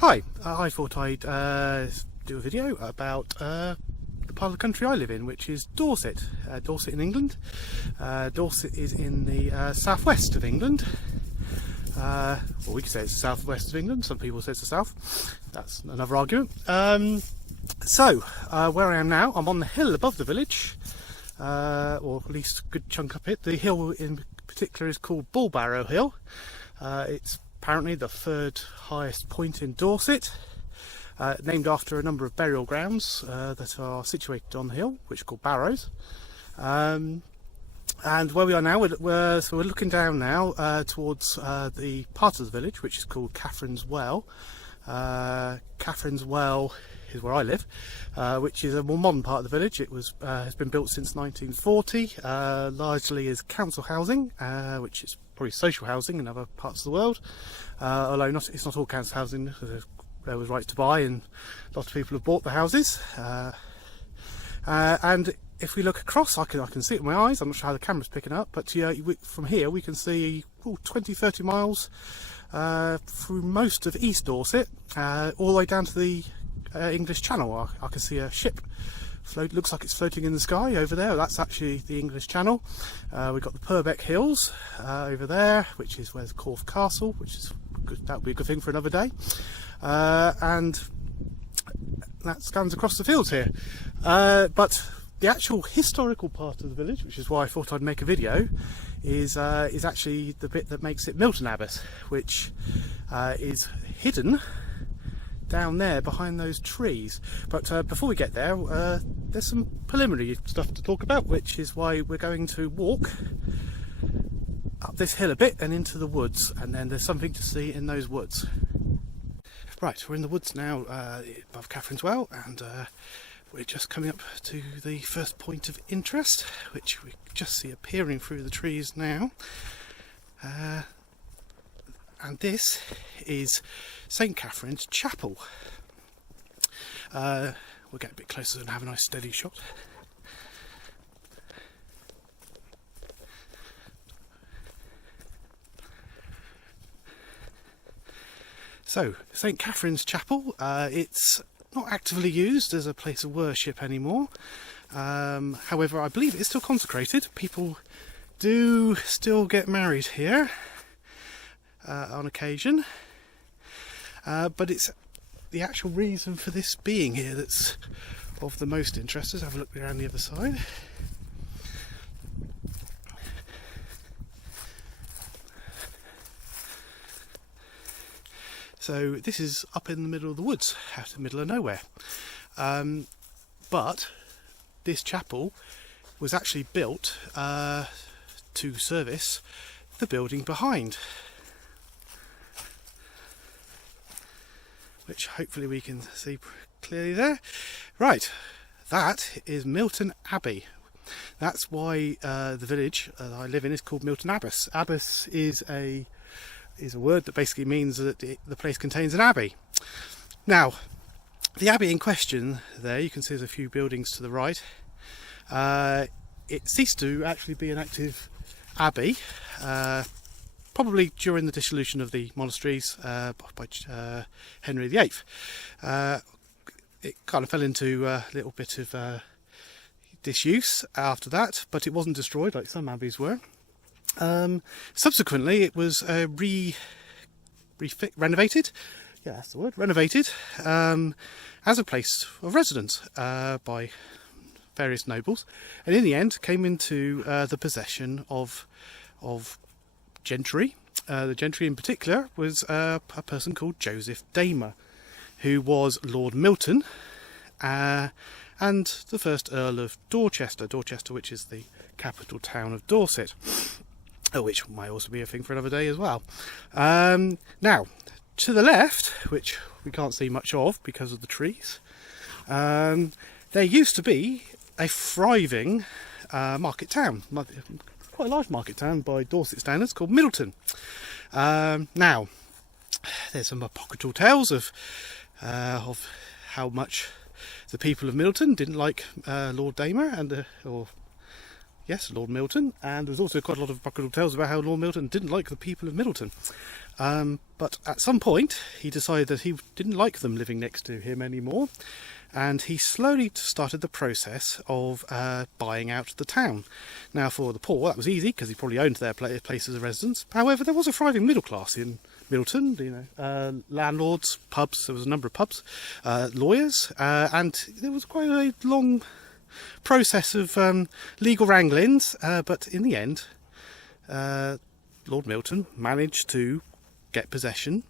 Hi, I thought I'd do a video about the part of the country I live in, which is Dorset. Dorset in England. Dorset is in the southwest of England. Well, we could say it's the southwest of England, some people say it's the south. That's another argument. So, where I am now, I'm on the hill above the village, or at least a good chunk up it. The hill in particular is called Bullbarrow Hill. It's apparently the third highest point in Dorset, named after a number of burial grounds that are situated on the hill, which are called barrows. And where we are now, we're looking down now towards the part of the village which is called Catherine's Well. Catherine's Well is where I live, which is a more modern part of the village. It was has been built since 1940, largely as council housing, which is probably social housing in other parts of the world, although it's not all council housing. There was rights to buy, and lots of people have bought the houses. And if we look across, I can see it with my eyes. I'm not sure how the camera's picking up, but from here we can see 20-30 miles through most of East Dorset, all the way down to the English Channel. I can see a ship looks like it's floating in the sky over there. That's actually the English Channel. We've got the Purbeck Hills over there, which is where's Corfe Castle, which is good. That would be a good thing for another day. And that scans across the fields here. But the actual historical part of the village, which is why I thought I'd make a video, is actually the bit that makes it Milton Abbas, which is hidden down there behind those trees. But before we get there, there's some preliminary stuff to talk about, which is why we're going to walk up this hill a bit and into the woods, and then there's something to see in those woods. Right, we're in the woods now above Catherine's Well, and we're just coming up to the first point of interest, which we just see appearing through the trees now. And this is St Catherine's Chapel. We'll get a bit closer and have a nice steady shot. So, St Catherine's Chapel, it's not actively used as a place of worship anymore. However, I believe it's still consecrated. People do still get married here on occasion. But it's the actual reason for this being here that's of the most interest. Let's have a look around the other side. So this is up in the middle of the woods, out in the middle of nowhere. But this chapel was actually built to service the building behind, which hopefully we can see clearly there. Right, that is Milton Abbey. That's why the village that I live in is called Milton Abbas. Abbas is a word that basically means that the place contains an abbey. Now, the abbey in question there, you can see there's a few buildings to the right. It ceased to actually be an active abbey, probably during the dissolution of the monasteries by Henry VIII. It kind of fell into a little bit of disuse after that, but it wasn't destroyed like some abbeys were. Subsequently, it was renovated. Yeah, that's the word. Renovated as a place of residence by various nobles, and in the end came into the possession of gentry. The gentry in particular was a person called Joseph Damer, who was Lord Milton and the first Earl of Dorchester, which is the capital town of Dorset, which might also be a thing for another day as well. Now, to the left, which we can't see much of because of the trees, there used to be a thriving market town, quite a large market town by Dorset standards, called Milton. Now, there's some apocryphal tales of how much the people of Milton didn't like Lord Damer, Yes, Lord Milton, and there's also quite a lot of buckled tales about how Lord Milton didn't like the people of Middleton. But at some point, he decided that he didn't like them living next to him anymore, and he slowly started the process of buying out the town. Now, for the poor, that was easy because he probably owned their places of residence. However, there was a thriving middle class in Milton. Landlords, pubs. There was a number of pubs, lawyers, and there was quite a long process of legal wranglings, but in the end Lord Milton managed to get possession,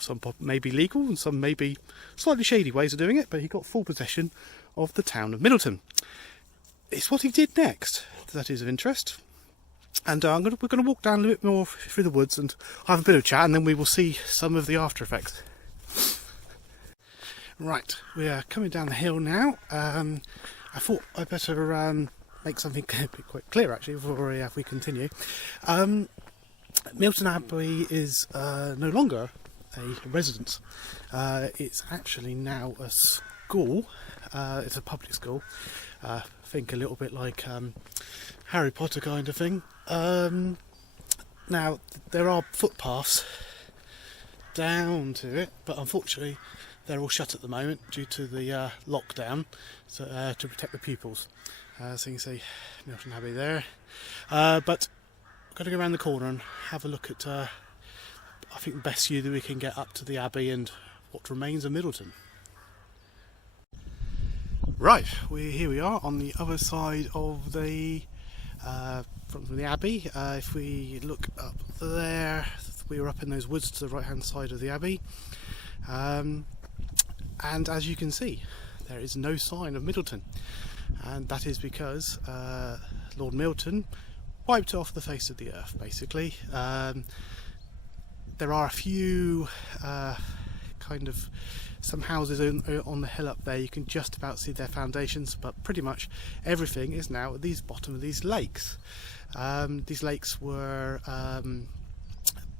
some maybe legal and some maybe slightly shady ways of doing it, but he got full possession of the town of Middleton. It's what he did next that is of interest, and we're going to walk down a bit more through the woods and have a bit of chat, and then we will see some of the after effects. Right, we are coming down the hill now. I thought I'd better make something quite clear actually before we continue. Milton Abbey is no longer a residence. It's actually now a school. It's a public school. Think a little bit like Harry Potter kind of thing. Now there are footpaths down to it, but unfortunately they're all shut at the moment due to the lockdown, so, to protect the pupils. So you can see Milton Abbey there. But I'm going to go around the corner and have a look at, I think, the best view that we can get up to the Abbey and what remains of Middleton. Right, here we are on the other side of the from the Abbey. If we look up there, we were up in those woods to the right hand side of the Abbey. And as you can see, there is no sign of Middleton, and that is because Lord Milton wiped it off the face of the earth, basically. There are a few some houses on the hill up there. You can just about see their foundations, but pretty much everything is now at the bottom of these lakes. These lakes were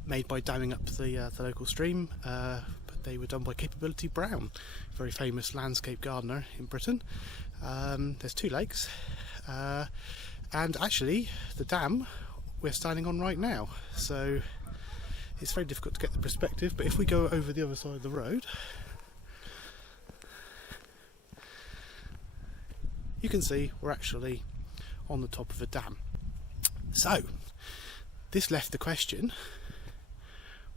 made by damming up the local stream. They were done by Capability Brown, a very famous landscape gardener in Britain. There's two lakes, and actually the dam we're standing on right now, so it's very difficult to get the perspective, but if we go over the other side of the road, you can see we're actually on the top of a dam. So this left the question,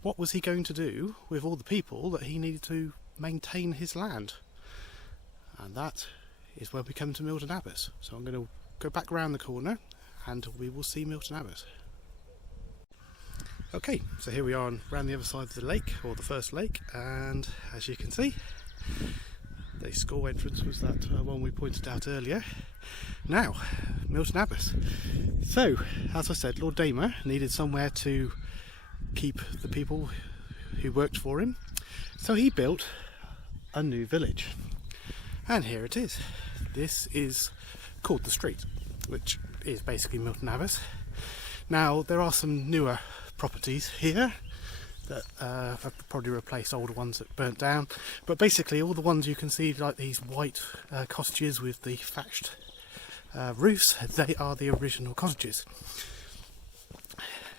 what was he going to do with all the people that he needed to maintain his land? And that is where we come to Milton Abbas. So I'm going to go back around the corner and we will see Milton Abbas. Okay, so here we are around the other side of the lake, or the first lake, and as you can see, the school entrance was that one we pointed out earlier. Now, Milton Abbas. So, as I said, Lord Damer needed somewhere to keep the people who worked for him, so he built a new village, and here it is. This is called the street, which is basically Milton Abbas. Now there are some newer properties here that have probably replaced older ones that burnt down, but basically all the ones you can see, like these white cottages with the thatched roofs, they are the original cottages.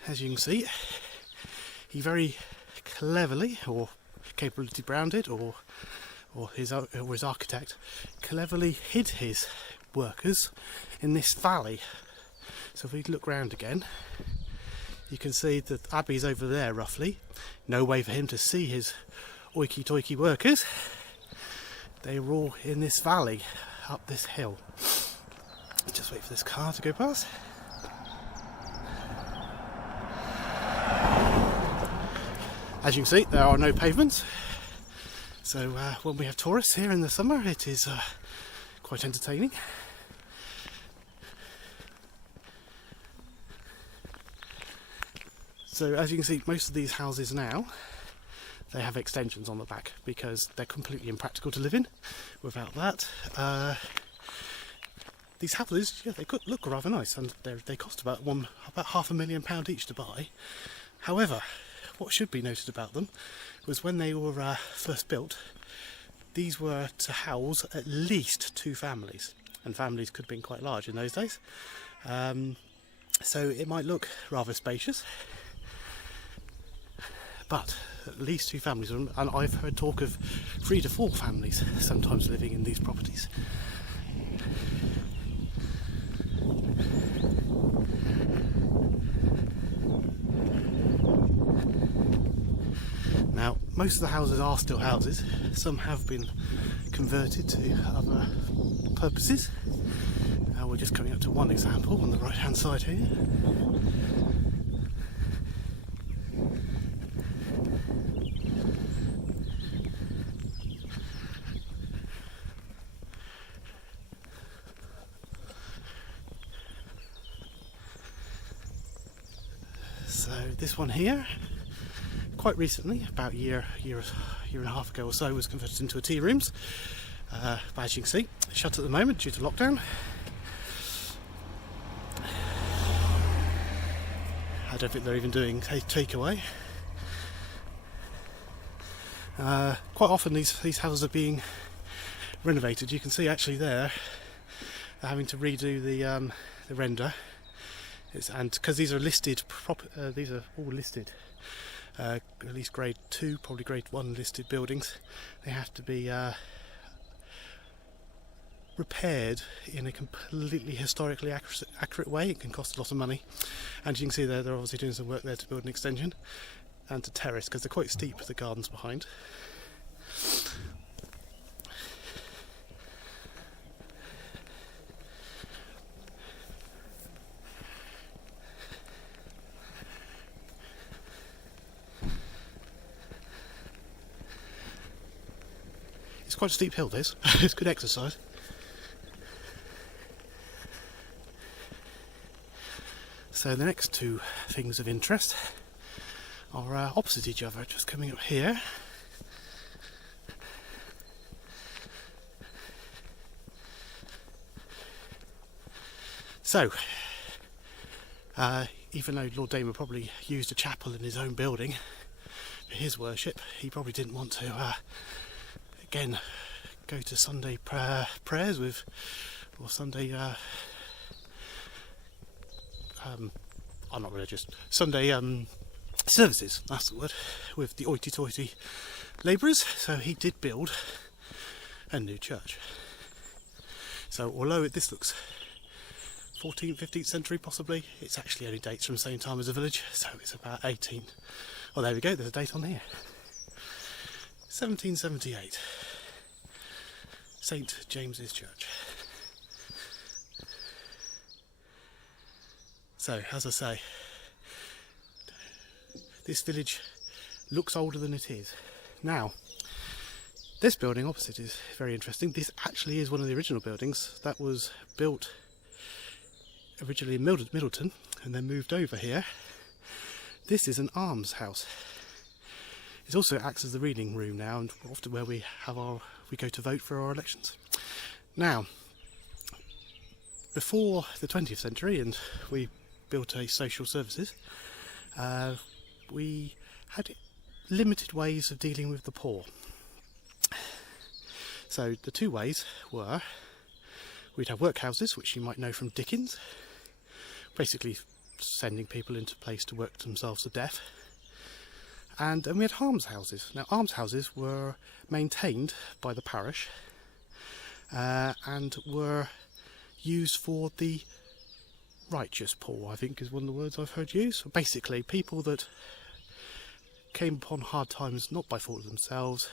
As you can see, he very cleverly, or Capability Brown did, or his architect, cleverly hid his workers in this valley. So if we look round again, you can see that Abbey's over there roughly. No way for him to see his oiky toiky workers. They were all in this valley, up this hill. Just wait for this car to go past. As you can see, there are no pavements, so when we have tourists here in the summer, it is quite entertaining. So as you can see, most of these houses now, they have extensions on the back because they're completely impractical to live in without that. These houses, yeah, they could look rather nice, and they cost about £500,000 each to buy. However, what should be noted about them was when they were first built, these were to house at least 2 families, and families could have been quite large in those days. So it might look rather spacious, but at least 2 families, and I've heard talk of 3 to 4 families sometimes living in these properties. Now, most of the houses are still houses. Some have been converted to other purposes. We're just coming up to one example on the right hand side here. So this one here, quite recently, about a year and a half ago or so, was converted into a tea rooms. But as you can see, shut at the moment due to lockdown. I don't think they're even doing takeaway. Quite often these houses are being renovated. You can see actually there they're having to redo the render. And because these are listed, these are all listed, at least grade 2, probably grade 1 listed buildings. They have to be repaired in a completely historically accurate way. It can cost a lot of money, and you can see there they're obviously doing some work there to build an extension and to terrace, because they're quite steep, the gardens behind. It's quite a steep hill, this. It's good exercise. So the next 2 things of interest are opposite each other, just coming up here. So, even though Lord Damer probably used a chapel in his own building for his worship, he probably didn't want to, again, go to Sunday prayers with, or Sunday, I'm not religious, Sunday services, that's the word, with the hoity-toity labourers. So he did build a new church. So although this looks 14th, 15th century possibly, it's actually only dates from the same time as the village, so it's about 18. Oh, there we go, there's a date on here. 1778. St James's Church. So, as I say, this village looks older than it is. Now, this building opposite is very interesting. This actually is one of the original buildings that was built originally in Milton and then moved over here. This is an almshouse. It also acts as the reading room now, and often where we go to vote for our elections. Now, before the 20th century, and we built a social services, we had limited ways of dealing with the poor. So the 2 ways were, we'd have workhouses, which you might know from Dickens, basically sending people into place to work themselves to death. And we had almshouses. Now, almshouses were maintained by the parish and were used for the righteous poor, I think is one of the words I've heard used. So basically, people that came upon hard times not by fault of themselves,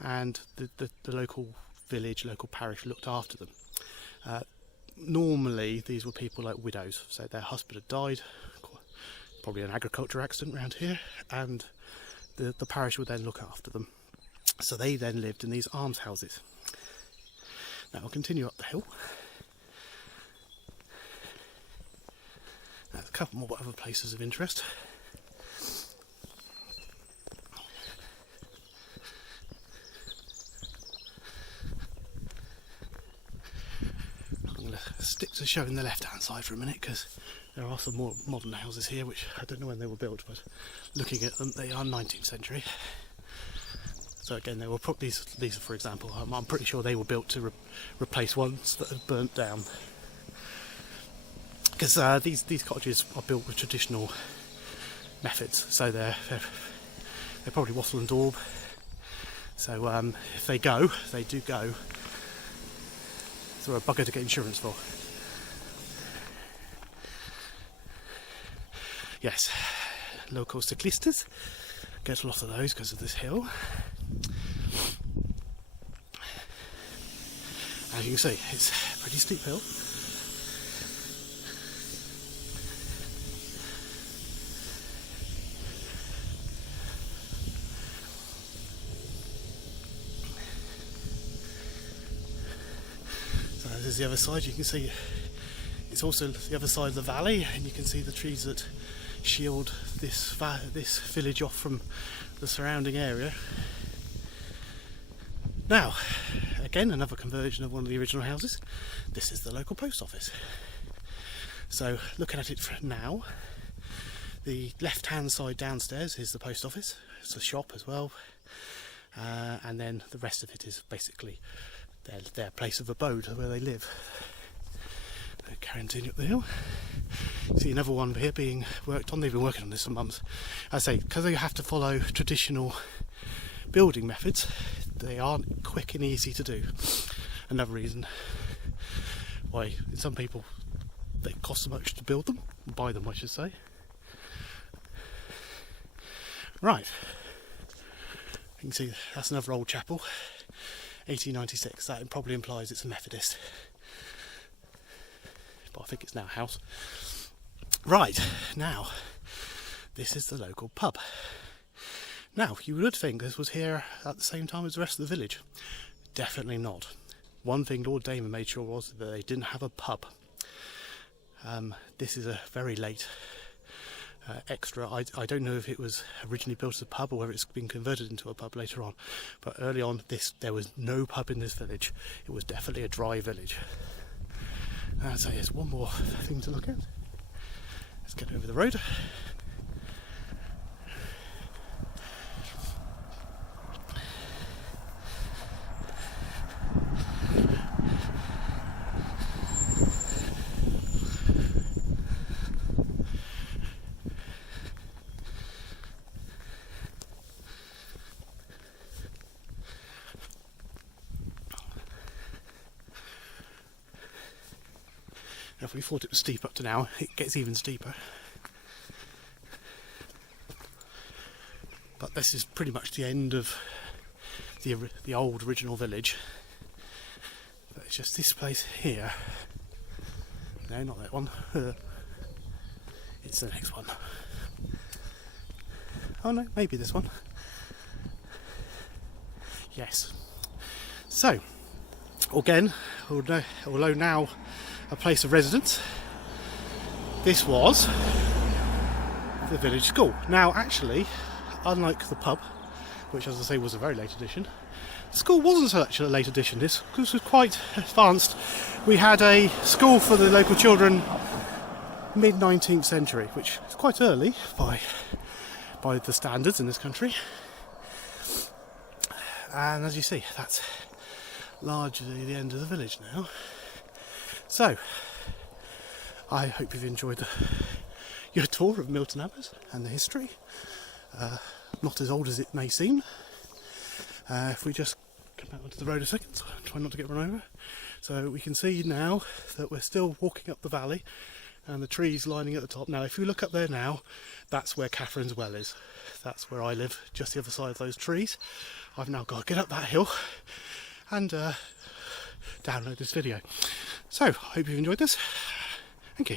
and the local village, local parish looked after them. Normally, these were people like widows, so their husband had died, probably an agriculture accident around here, and the parish would then look after them. So they then lived in these almshouses. Now I'll continue up the hill. There's a couple more other places of interest. I'm going to stick to showing the left hand side for a minute, because there are some more modern houses here which I don't know when they were built, but looking at them, they are 19th century. So again, they were these are, for example, I'm pretty sure they were built to replace ones that had burnt down. because these cottages are built with traditional methods, so they're probably wattle and daub. So if they go, they do go. So a bugger to get insurance for. Yes, local cyclistas get a lot of those because of this hill. As you can see, it's a pretty steep hill. So there's the other side. You can see it's also the other side of the valley, and you can see the trees that shield this village off from the surrounding area. Now, again, another conversion of one of the original houses. This is the local post office. So, looking at it now, the left-hand side downstairs is the post office. It's a shop as well, and then the rest of it is basically their place of abode, where they live. Carrying up the hill. See another one here being worked on. They've been working on this for months. I say, because they have to follow traditional building methods, they aren't quick and easy to do. Another reason why some people, they cost so much to build them, buy them I should say. Right, you can see that's another old chapel, 1896. That probably implies it's a Methodist, but I think it's now a house. Right, now this is the local pub. Now you would think this was here at the same time as the rest of the village. Definitely not. One thing Lord Damon made sure was that they didn't have a pub. This is a very late extra. I don't know if it was originally built as a pub or whether it's been converted into a pub later on, but early on there was no pub in this village. It was definitely a dry village. So here's one more thing to look at. Let's get over the road. If we thought it was steep up to now, it gets even steeper. But this is pretty much the end of the old original village. But it's just this place here. No, not that one. It's the next one. Oh no, maybe this one. Yes. So, again, although now a place of residence, this was the village school. Now actually, unlike the pub, which as I say was a very late addition, the school wasn't such a late addition. This was quite advanced. We had a school for the local children mid-19th century, which is quite early by the standards in this country. And as you see, that's largely the end of the village now. So, I hope you've enjoyed your tour of Milton Abbas and the history. Not as old as it may seem. If we just come out onto the road a second, so try not to get run over. So we can see now that we're still walking up the valley and the trees lining at the top. Now if you look up there now, that's where Catherine's Well is. That's where I live, just the other side of those trees. I've now got to get up that hill and download this video. So, I hope you've enjoyed this. Thank you.